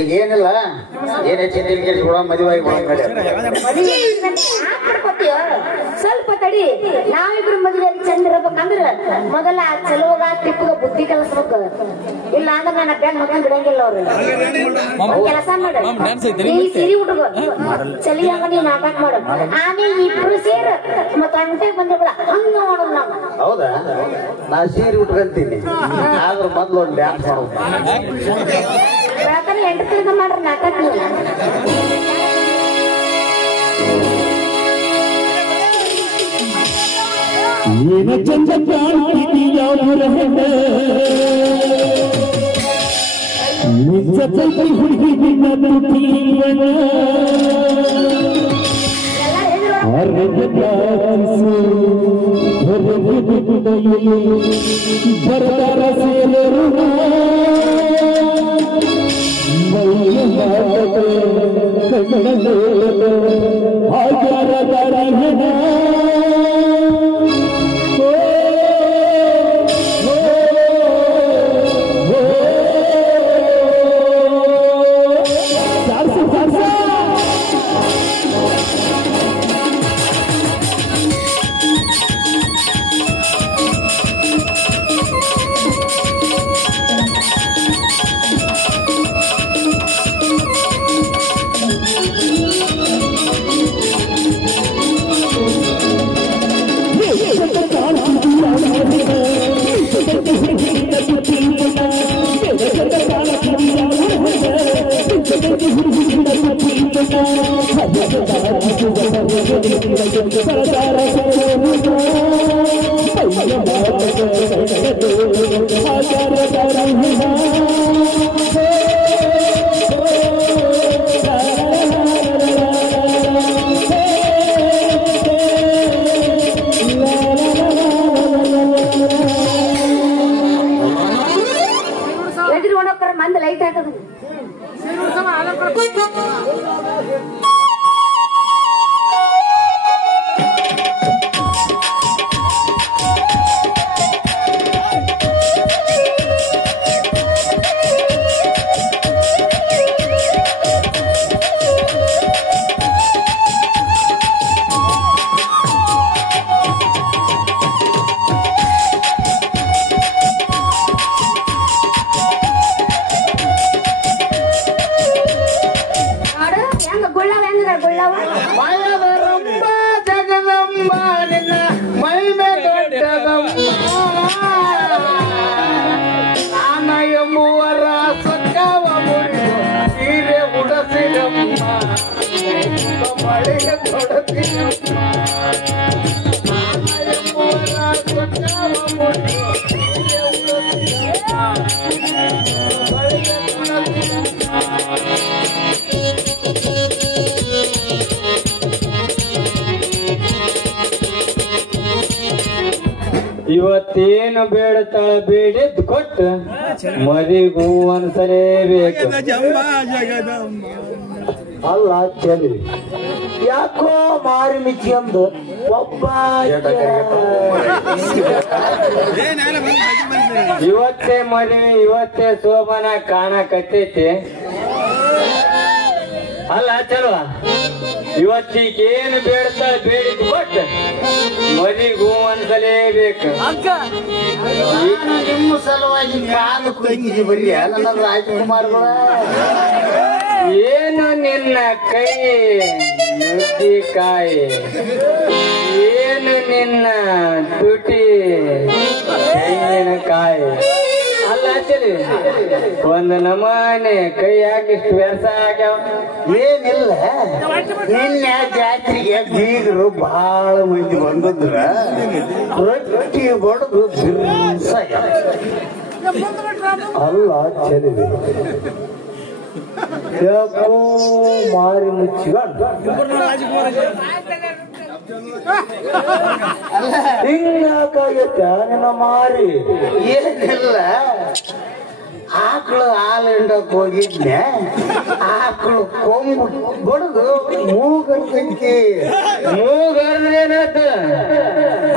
ಈಗ ಏನಿಲ್ಲ ಏನೇ ಚಿಂತೆ ಕೂಡ ಮದುವಾಗಿ ಸ್ವಲ್ಪ ತಡಿ ನಾವಿಬ್ರು ಮದುವೆ ಚಂದ ಇರ್ಬೇಕಂದ್ರ ಮೊದಲ ಚಲೋಗ ಟಿಪ್ಪಗ ಬುದ್ಧಿ ಕಲಿಸ್ಬೇಕು ಇಲ್ಲ ಅಂದ್ರೆ ನನ್ನ ಅಡ್ಡ ಮಗನ್ ಬಿಡಂಗಿಲ್ಲ ಅವ್ರು ಕೆಲಸ ಮಾಡ ಈ ಸಿರಿ ಹುಡುಗ ಚಲಿ ಹಂಗ ನೀವ್ ನಾಟಕ ಮಾಡು ಆಮೇಲೆ ಇಬ್ರು ಸೇರ ಮತ್ತ ಅಂಗಡಿಗೆ ಬಂದಿರ್ಬೇಡ ಹಂಗ ಮಾಡೋದು ನಾವು ಹೌದಾ ನಾ ಸೀರೆ ಉಟ್ಕೊಂತೀನಿ ಆದ್ರೂ ಮೊದ್ಲು ಒಂದು ಡ್ಯಾನ್ಸ್ ಮಾಡೋದು ಬೆಳಕಲ್ಲಿ 8 ತಿಂಗಳು ಮಾಡ್ರಿ ನಾಟಕ ನೀನ ಚಂದ ಕಾಣ್ತಿದೀಯ ನಿಜ ಚೈತಿ ಹುಡುಗಿ ನಿನ್ನ ತುಟಿಯನ್ನ ಹೊರಗೆ ಕಾಣಿಸು ಹೊರಗೆ ಬಿಡುತ್ತಲೇ ಬರದಾರ ಸೇಲರು ಮೈಯ ಮಾತಕ್ಕೆ ಕಣ್ಣು ಹಾಗಾರ ದಾರಿಹನ ಮಂದ ಲೈಟ್ ಹಾಕದ ಇವತ್ತೇನು ಬೇಡತಾಳ ಬೇಡಿದ್ ಕೊಟ್ಟು ಮದಿಗೂ ಅನ್ಸಲೇಬೇಕು. ಅಲ್ಲ ಚೆಲ್ಲಿ ಯಾಕೋ ಮಾರಿ ಮಿಚ್ಚಿ ಅಂದು ಒಬ್ಬ ಇವತ್ತೇ ಮದುವೆ ಇವತ್ತೇ ಶೋಭನ ಕಾಣಕತ್ತೈತಿ. ಅಲ್ಲ ಚಲೋ ಇವತ್ತಿಗೇನು ಬೇಡ್ತಾಳ ಬೇಡಿದ್ ಕೊಟ್ಟು ಮದಿಗೂ ಅನ್ಸಲೇಬೇಕು. ನಿಮ್ಮ ಸಲುವಾಗಿ ಕಾಲು ಕುಂಗಿ ಬರ್ರಿ ನನ್ನ ರಾಜಕುಮಾರ್ಗಳ ಏನು ನಿನ್ನ ಕೈ ನುಗ್ಗಿಕಾಯಿ ಏನು ನಿನ್ನ ತುಟಿ ತೆಂಗಿನಕಾಯಿ. ಅಲ್ಲ ಚಲಿ ಒಂದು ನಮನೆ ಕೈ ಯಾಕಿಷ್ಟು ವ್ಯರ್ಥ ಆಗ್ಯಾವ. ಏನಿಲ್ಲ ನಿನ್ನೆ ಜಾತ್ರೆಗೆ ಬೀಗರು ಬಹಳ ಮಂದಿ ಬಂದಿದ್ರ ರೊಟ್ಟಿ ಬಡದು ಬಿರ್ಸ ಅಲ್ಲ ಚೆಲಿವೆ ಯಾಕೋ ಮಾರಿ ಮುಚ್ಚಿಕೊಂಡು ಹಿಂಗಾಕಾಗತ್ತ ನಿನ್ನ ಮಾರಿ. ಏನಿಲ್ಲ ಆಕಳು ಹಾಲು ಹಿಂಡಕ್ ಹೋಗಿದ್ನೆ, ಆಕಳು ಕೊಂಬು ಬಡ್ದು ಮೂಗರ್ತೈತಿ. ಮೂಗರ್ದೇನತ್ತ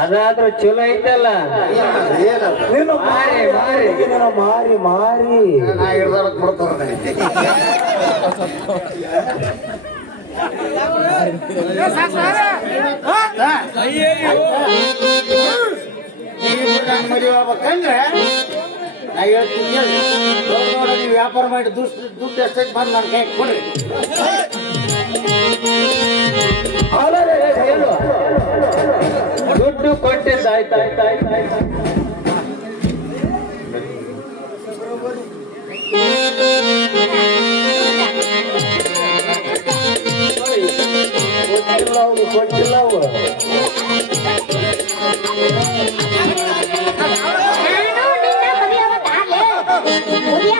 ಅದಾದ್ರೂ ಚಲೋ ಐತಲ್ಲ. ನೀನು ಮಾರಿ ಮಾರಿ ಮಾರಿ ಮಾರಿ ನಾ ಹಿಡ್ದಾರಕ್ ಬಿಡ್ತಾರ. ಮದುವೆ ಆಗ್ಬೇಕಂದ್ರೆ ನಾ ಹೇಳ್ತೀನಿ ನೀವು ವ್ಯಾಪಾರ ಮಾಡಿ ದುಡ್ಡು ಎಷ್ಟೈತೆ ಬಂದು ನನ್ನ ಕೈ ಕೊಡ್ರಿ. ದುಡ್ಡು ಕೊಟ್ಟಿದ್ದಾಯ್ತು. ಕೊಟ್ಟಿಲ್ಲ ಅವು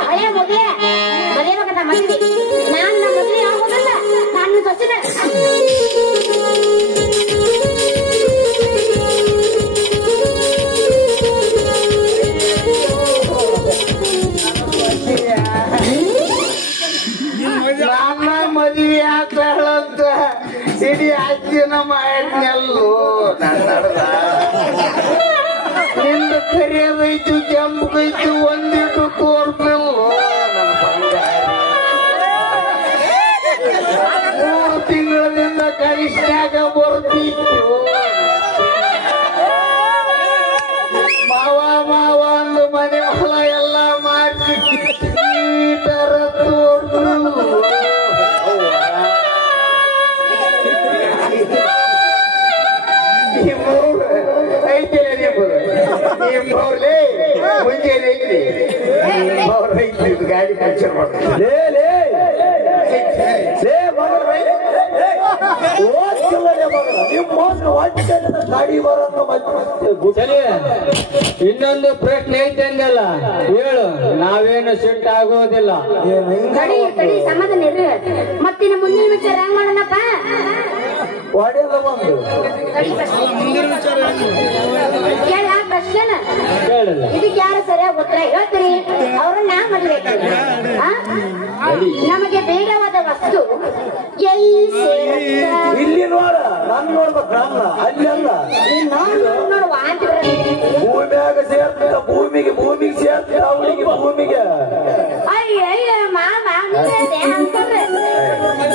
ಹಳೆ ಮದುವೆ ಮದುವೆ ಮದುವೆ ನಾನು ಮದುವೆ ಆಗೋದಲ್ಲ, ನಾನು ಸೊಸೆ ನನ್ನ ಮದುವೆ ಆಗ್ತಾಳಂತ ಇಡೀ ಅಜ್ಜಿನ ಮಾಡಿದ್ನೆಲ್ಲೋ ನನ್ನ ನಿಂದು ಕರಿಯೋದೈತು ಕೆಂಪೈತು ಒಂದಿಟ್ಟು ತೋರ್ಸಲ್ಲೋ ನನ್ನ ಬಂಗಾರ. 3 ತಿಂಗಳಿಂದ ಕನಿಷ್ಠಾಗ ಬರ್ತಿತ್ತು. ಮಾವ ಮಾವ ಅಂದು ಮನೆ ಹೊಲ ಎಲ್ಲ ಮಾಡಿ ತರ ತೋರ್ಸು. ಮುಂಜಾನೆ ಐತಿ ಗಾಡಿ ಪಂಚರ್ ಮಾಡ್ತಾರೆ. ಇನ್ನೊಂದು ಪ್ರಶ್ನೆ ಐತೆ ಅಂದಲ್ಲ, ಹೇಳು. ನಾವೇನು ಸಿಟ್ಟು ಆಗೋದಿಲ್ಲ. ತಡಿ ಸಮಾಧಾನ ಇರ್ರಿ. ಮತ್ತಿನ ಮುಂದಿನ ವಿಚಾರ ಹೆಂಗ್ ಮಾಡೋಣಪ್ಪ? ಒಡೆಯಲ್ಲ ಒಂದು ಕೇಳ ಪ್ರಶ್ನೆನ ಹೇಳಿಲ್ಲ. ಇದಕ್ಕೆ ಯಾರು ಸರಿಯಾಗಿ ಉತ್ತರ ಹೇಳ್ತೀರಿ ಅವ್ರನ್ನ ನಾ ಮಾಡ್ಬೇಕು. ನಮಗೆ ಬೇಡವಾದ ವಸ್ತು ಎಲ್ಲಿ ಸೇರುತ್ತೆ? ಇಲ್ಲಿ ನೋಡ, ನಾನು ನೋಡ್ಬೇಕು. ನನ್ನ ಅಲ್ಲಿ ಅಲ್ಲ, ನೋಡು ವಾಂತಿ ಭೂಮಿಯಾಗ ಸೇರ್ತಿಲ್ಲ. ಭೂಮಿಗೆ ಸೇರ್ತಿಲ್ಲ. ಅವಳಿಗೆ ಭೂಮಿಗೆ ಅಯ್ಯ ಮಾಮ ಅನ್ಕೊಂಡ್ರೆ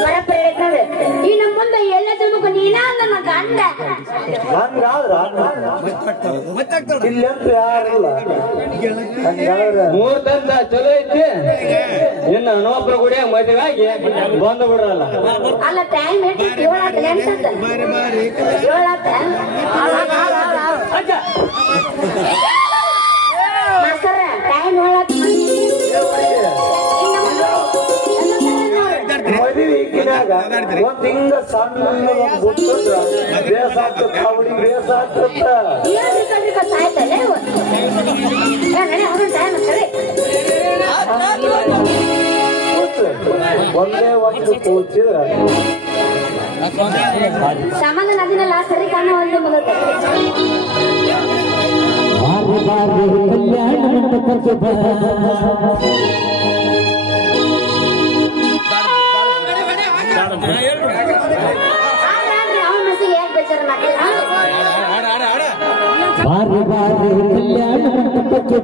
ಬರಪ್ರೇರೆ ಈ ನಮ್ಮ ಮುಂದೆ ಎಲ್ಲ ತಿಳ್ಬೇಕು. ನೀನ ನನ್ನ ಗಂಡ ನನ್ಗಾದ್ರ ಇಲ್ಲಿ ಅಂತ ಯಾರಿಲ್ಲ. ಮೂರ್ತಂತ ಚಲೋ ಐತಿ. ಇನ್ನು ಇನ್ನೊಬ್ರು ಕೂಡ ಮದುವೆ ಆಗಿ ಬಂದು ಬಿಡ್ರಲ್ಲ. ಅಲ್ಲ ಟೈಮ್ ಎಷ್ಟು 7 ಆತ ನೆನ್ಸತ್ತ 7 ಆತ ಮಾಸ್ತರ ಟೈಮ್ 7 ಆತ. ಮದುವೆ ಈಗಿನಾಗ ಒಂದ್ ಹಿಂಗ ಸಣ್ಣ ಬಿಟ್ಟಂದ್ರ ಬೇಸ ಆಗ್ತದ. ಅವಳಿಗೆ ಬೇಸ ಆಗ್ತದ. ಸಾಯ್ತಲ್ಲ ಟೈಮ್ ಸರಿ ಒಂದೇ ಒಂದು ಕೂಚಿದ್ರ ಸಮಾಧಾನ ಅದನ್ನೆಲ್ಲ ಸರಿ ಕಾಣ ಒಂದು ಮೊದಲು ಅವನ ಮೆಸಿಗೆ ಯಾಕೆ ಬೇಜಾರು ಮಾಡ್ತೀರ? ಬಾರಿ ಬಾರಿ ಕಲ್ಯಾಣ ಮಂಟಪಕ್ಕೆ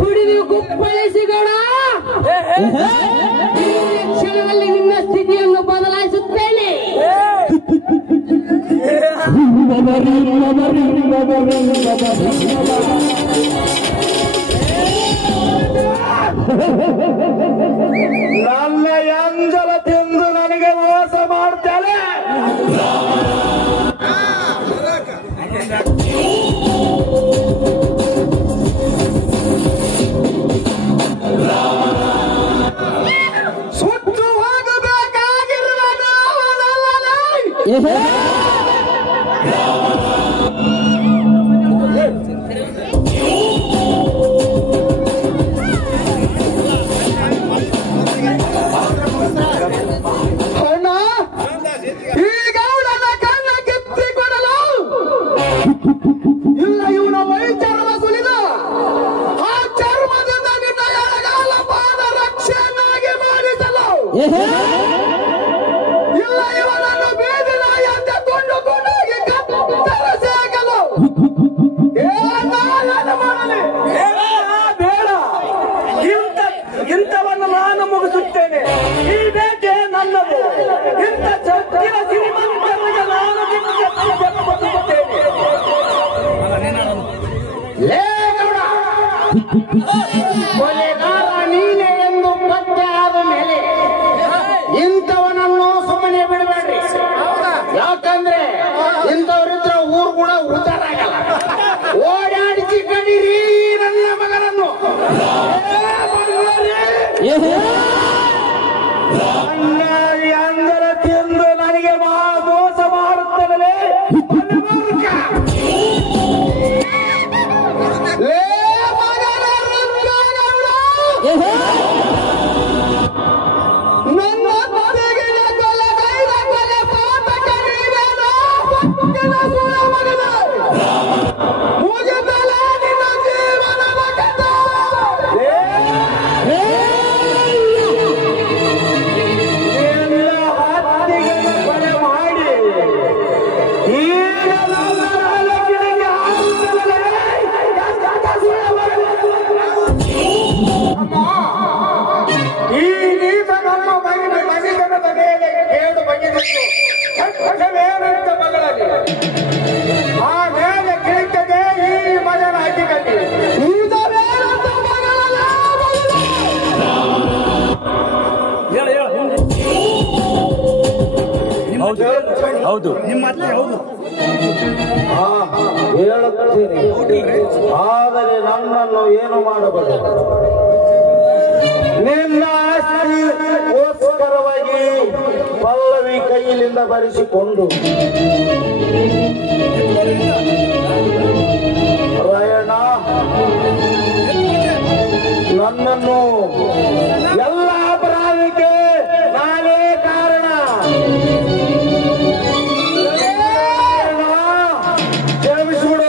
ಹುಡುಗಿ ಕುಪ್ಪಳಿಸಿಗೋಣ ಕ್ಷಣದಲ್ಲಿ ನಿನ್ನ ಸ್ಥಿತಿಯನ್ನು ಬದಲಾಯಿಸುತ್ತೇನೆ. ನನ್ನ ಎಂಜಲ ತಿಂದು ನನಗೆ ಮೋಸ ಮಾಡ್ತಾಳೆ. ಇಂಥವನ್ನು ನಾನು ಮುಗಿಸುತ್ತೇನೆ. ಈ ಬೇಟೆ ನನ್ನದು. ಇಂಥ ಸತ್ತಿನ ಶ್ರೀಮಂತರಿಗೆ ನಾನು ಕೊಲೆಗಾರ ನೀನೆ ಎಂದು ಪತ್ತೆ ಆದ ಮೇಲೆ ಇಂಥವನನ್ನು ಸುಮ್ಮನೆ ಬಿಡಬೇಡ್ರಿ. ಯಾಕಂದ್ರೆ ಇಂಥವ್ರಿದ್ರ ಊರು ಕೂಡ ಉದ್ದಾರ ಆಗಲ್ಲ. ಓಡಾಡಿಸಿ ಕಡೀರಿ ನನ್ನ ಮಗನನ್ನು. ಅಂದರೆ ತಿಂದು ನನಗೆ ಮೋಸ ಮಾಡುತ್ತಲೇ ಹೌದು ನಿಮ್ಮ ಹೌದು ಹೇಳುತ್ತೀನಿ. ಆದರೆ ನನ್ನನ್ನು ಏನು ಮಾಡಬಹುದು? ನಿನ್ನ ಆಸ್ತಿಗೋಸ್ಕರವಾಗಿ ಪಲ್ಲವಿ ಕೈಯಿನಿಂದ ಬರೆಸಿಕೊಂಡು ರಾಯಣ್ಣ ನನ್ನನ್ನು ಎಲ್ಲ ಅಪರಾಧಕ್ಕೆ ನಾನೇ ಕಾರಣ. ಕ್ಷಮಿಸಿಬಿಡು.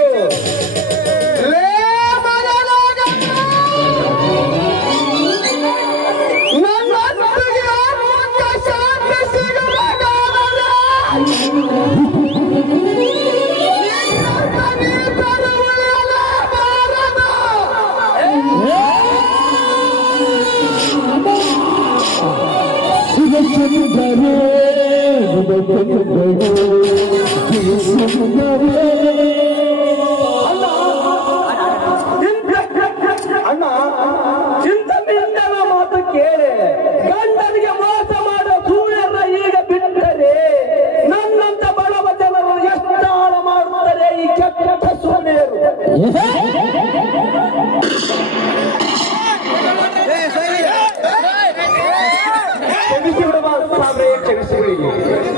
ಅಣ್ಣ ಚಿಂತನೆಯಿಂದ ಮಾತು ಕೇಳಿ ಗಂಡನಿಗೆ ಮೋಸ ಮಾಡೋ ಸೂರ್ಯನ ಈಗ ಬಿಟ್ಟರೆ ನನ್ನಂತ ಬಡವ ಜನರು ಎಷ್ಟು ಹಾಳು ಮಾಡುತ್ತಾರೆ ಈ ಕೆಟ್ಟ ಸೂರ್ಯರು.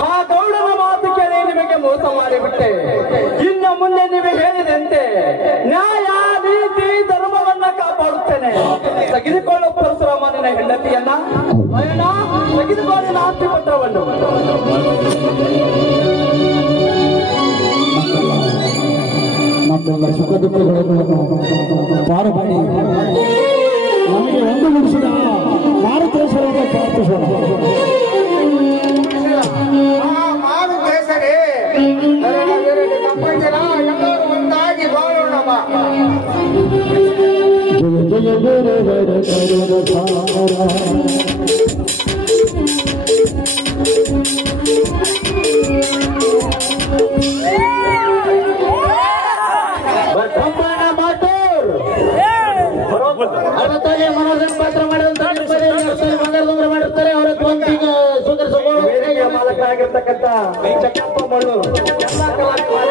ಆ ಗೌಡನ ಮಾತು ಕೇಳಿ ನಿಮಗೆ ಮೋಸ ಮಾಡಿಬಿಟ್ಟೆ. ಇನ್ನು ಮುಂದೆ ನೀವು ಹೇಳಿದಂತೆ ನ್ಯಾಯ ನೀತಿ ಧರ್ಮವನ್ನ ಕಾಪಾಡುತ್ತೇನೆ. ತೆಗೆದುಕೊಳ್ಳೋ ಪರಶುರಾಮನ ಹೆಂಡತಿಯನ್ನ ತೆಗೆದುಕೊಳ್ಳಿನ ಆಸ್ತಿ ಪತ್ರವನ್ನು. ನಮ್ಮೆಲ್ಲ ಸುಖ ದುಃಖಗಳನ್ನು ಪಾರು ಮಾಡಿ ನಮಗೆ ಒಂದು ಮುಗಿಸಿದ ಮಾರುತೇಶ್ವರನ ಪ್ರಾರ್ಥಿಸೋಣ. ಮಾರುತೇಶ್ವರಿ ಎಲ್ಲರೂ ಒಂದಾಗಿ ಬಾಳೋಣ. ಜಯ ಜಯ ಗುರುವರ ಮನೋರಂಜನೆ ಪಾತ್ರ ಮಾಡಿರ್ತಾರೆ. ಅವರ ಸ್ವೀಕರಿಸಬಹುದು. ಮಾಲಕರಾಗಿರ್ತಕ್ಕಂಥ ಚಕ್ಕಪ್ಪ ಮಣ್ಣೂರು ಎಲ್ಲ ಕಲಾವಿದರು